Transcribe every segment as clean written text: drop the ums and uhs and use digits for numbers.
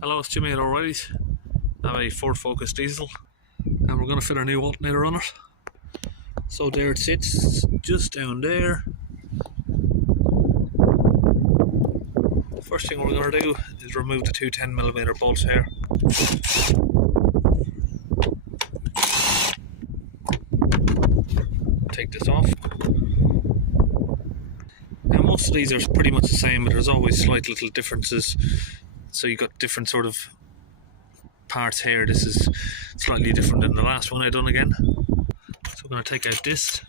Hello, it's Jimmy at O'Reilly's. I have a Ford Focus diesel and we're going to fit our new alternator on it. So there it sits, just down there. The first thing we're going to do is remove the two 10mm bolts here. Take this off. Now most of these are pretty much the same, but there's always slight little differences. So you've got different sort of parts here. This is slightly different than the last one I done again. So we're going to take out this,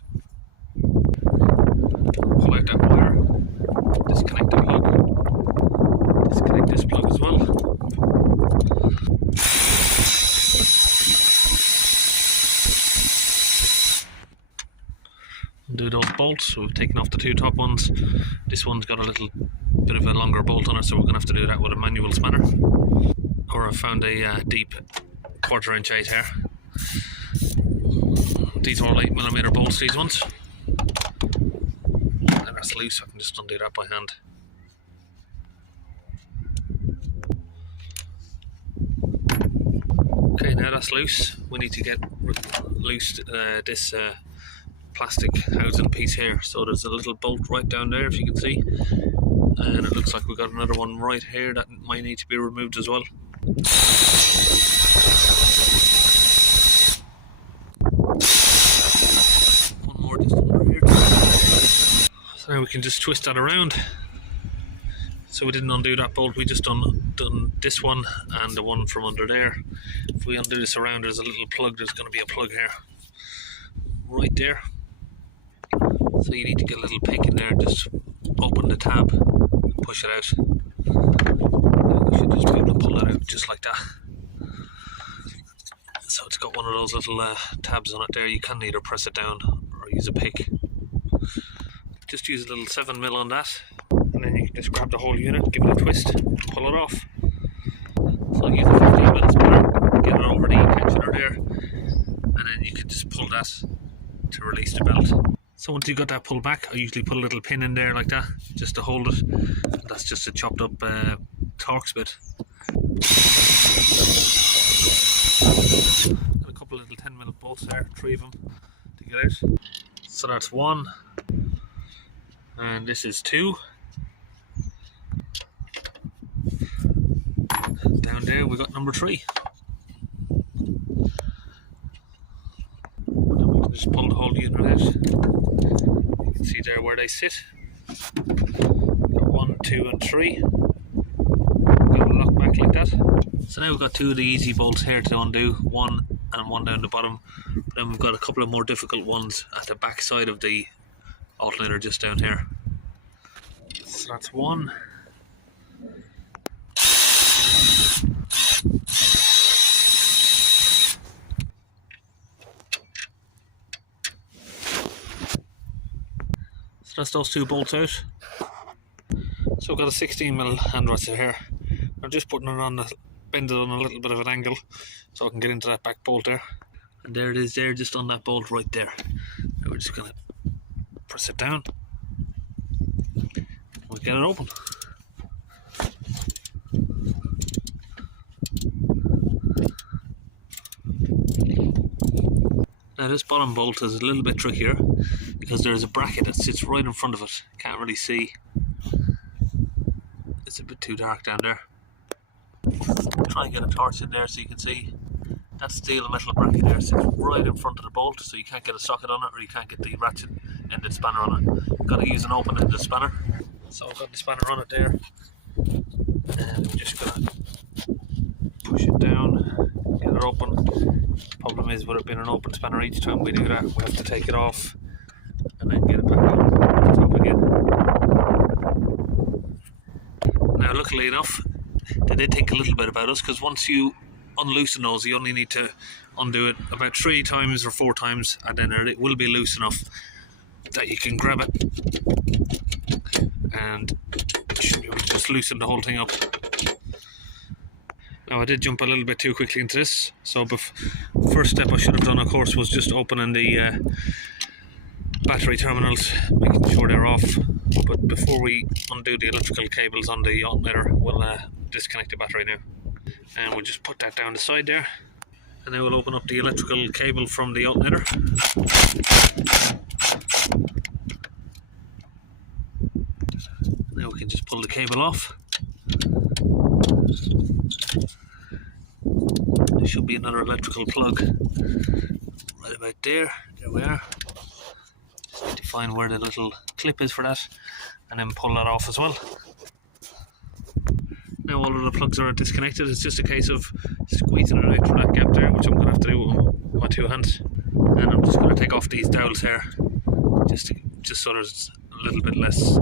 pull out that wire, disconnect the plug, disconnect this plug as well. Undo those bolts. So we've taken off the two top ones. This one's got a little bit of a longer bolt on it, so we're going to have to do that with a manual spanner. Or I found a deep 1/4 inch 8 here. These are all 8mm bolts, these ones. And that's loose, I can just undo that by hand. Okay, now that's loose. We need to get loose this plastic housing piece here. So there's a little bolt right down there, if you can see. And it looks like we've got another one right here that might need to be removed as well. One more just under here. So now we can just twist that around. So we didn't undo that bolt, we just done this one and the one from under there. If we undo this around, there's a little plug, there's going to be a plug here. Right there. So you need to get a little pick in there, just open the tab, push it out. You should just be able to pull it out just like that. So it's got one of those little tabs on it there. You can either press it down or use a pick. Just use a little 7mm on that, and then you can just grab the whole unit, give it a twist, pull it off. So use a 15mm spanner, get it over the tensioner there, and then you can just pull that to release the belt. So once you got that pulled back, I usually put a little pin in there like that, just to hold it. That's just a chopped up Torx bit. Got a couple of little 10mm bolts there, 3 of them to get out. So that's 1, and this is 2. Down there we got number 3. Just pull the whole unit out. You can see there where they sit. Got 1, 2 and 3. Got a lock back like that. So now we've got 2 of the easy bolts here to undo, 1 and 1 down the bottom. Then we've got a couple of more difficult ones at the back side of the alternator just down here. So that's 1. So that's those 2 bolts out. So I've got a 16mm hand ratchet here. I'm just putting it on, bend it on a little bit of an angle so I can get into that back bolt there. And there it is there, just on that bolt right there. Now we're just going to press it down. We'll get it open. Now this bottom bolt is a little bit trickier because there's a bracket that sits right in front of it. Can't really see. It's a bit too dark down there. Try and get a torch in there so you can see. That steel and metal bracket there sits right in front of the bolt, so you can't get a socket on it or you can't get the ratchet ended spanner on it. You've got to use an open ended spanner. So I've got the spanner on it there. And we're just going to push it down, get it open. The problem is with it being an open spanner, each time we do that we have to take it off and then get it back on the top again. Now luckily enough they did think a little bit about us, because once you unloosen those you only need to undo it about 3 times or 4 times and then it will be loose enough that you can grab it and it should be able to just loosen the whole thing up. Now I did jump a little bit too quickly into this, so first step I should have done of course was just opening the battery terminals, making sure they're off. But before we undo the electrical cables on the alternator, we'll disconnect the battery now. And we'll just put that down the side there. And then we'll open up the electrical cable from the alternator. Now we can just pull the cable off. There should be another electrical plug right about there. There we are. Just need to find where the little clip is for that, and then pull that off as well. Now all of the plugs are disconnected. It's just a case of squeezing it out from that gap there, which I'm going to have to do with my two hands. And I'm just going to take off these dowels here, just so there's a little bit less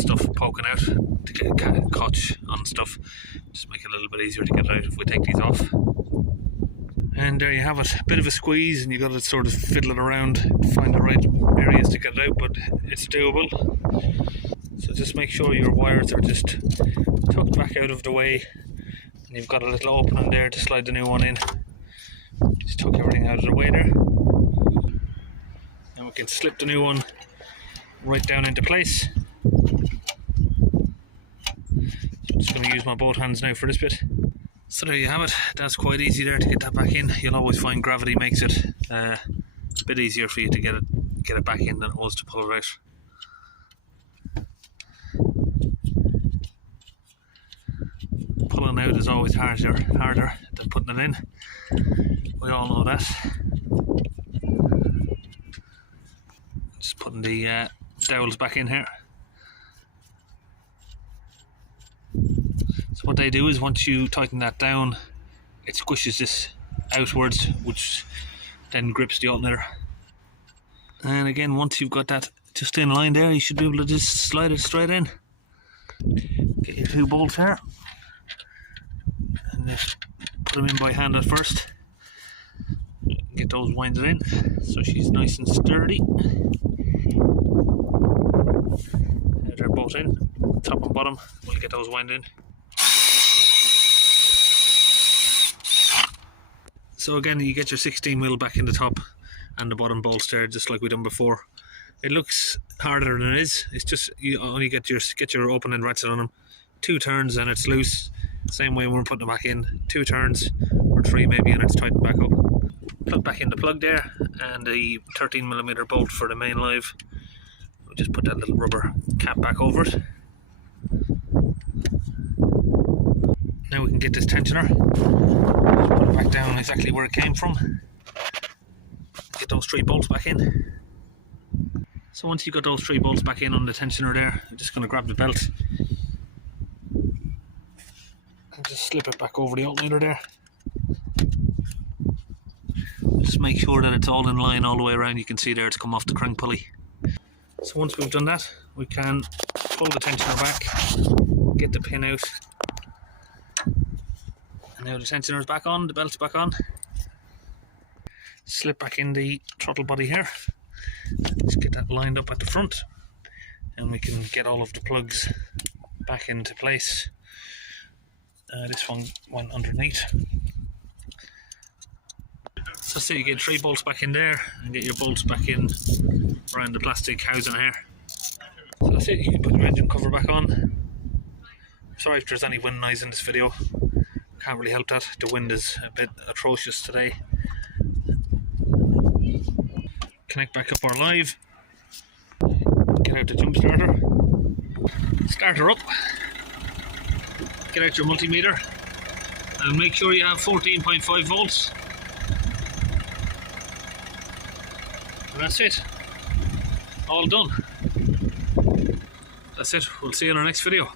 stuff poking out to get caught on stuff. Just make it a little bit easier to get out if we take these off. And there you have it, a bit of a squeeze, and you got to sort of fiddle it around, find the right areas to get it out, but it's doable. So just make sure your wires are just tucked back out of the way, and you've got a little opening there to slide the new one in. Just tuck everything out of the way there. And we can slip the new one right down into place. So I'm just going to use my both hands now for this bit. So there you have it. That's quite easy there to get that back in. You'll always find gravity makes it a bit easier for you to get it back in than it was to pull it out. Pulling out is always harder than putting it in. We all know that. Just putting the dowels back in here. So what they do is once you tighten that down, it squishes this outwards, which then grips the alternator. And again, once you've got that just in line there, you should be able to just slide it straight in. Get your two bolts here, and just put them in by hand at first. Get those winded in so she's nice and sturdy. There they're both in, top and bottom. We'll get those winded in. So again, you get your 16 mil back in the top and the bottom bolts there, just like we done before. It looks harder than it is. It's just you only get your open and ratchet on them. 2 turns and it's loose. Same way when we're putting it back in. 2 turns or 3 maybe, and it's tightened back up. Plug back in the plug there, and the 13mm bolt for the main live. We'll just put that little rubber cap back over it. Now we can get this tensioner. Just put it back down exactly where it came from. Get those 3 bolts back in. So once you've got those 3 bolts back in on the tensioner there, I'm just going to grab the belt and just slip it back over the alternator there. Just make sure that it's all in line all the way around. You can see there it's come off the crank pulley. So once we've done that, we can pull the tensioner back, get the pin out, and now the tensioner is back on, the belt's back on. Slip back in the throttle body here. Just get that lined up at the front, and we can get all of the plugs back into place. This one went underneath. So you get 3 bolts back in there, and get your bolts back in around the plastic housing here. So that's it, you can put your engine cover back on. Sorry if there's any wind noise in this video, can't really help that, the wind is a bit atrocious today. Connect back up our live, get out the jump starter, start her up, get out your multimeter, and make sure you have 14.5 volts. And that's it, all done. That's it, we'll see you in our next video.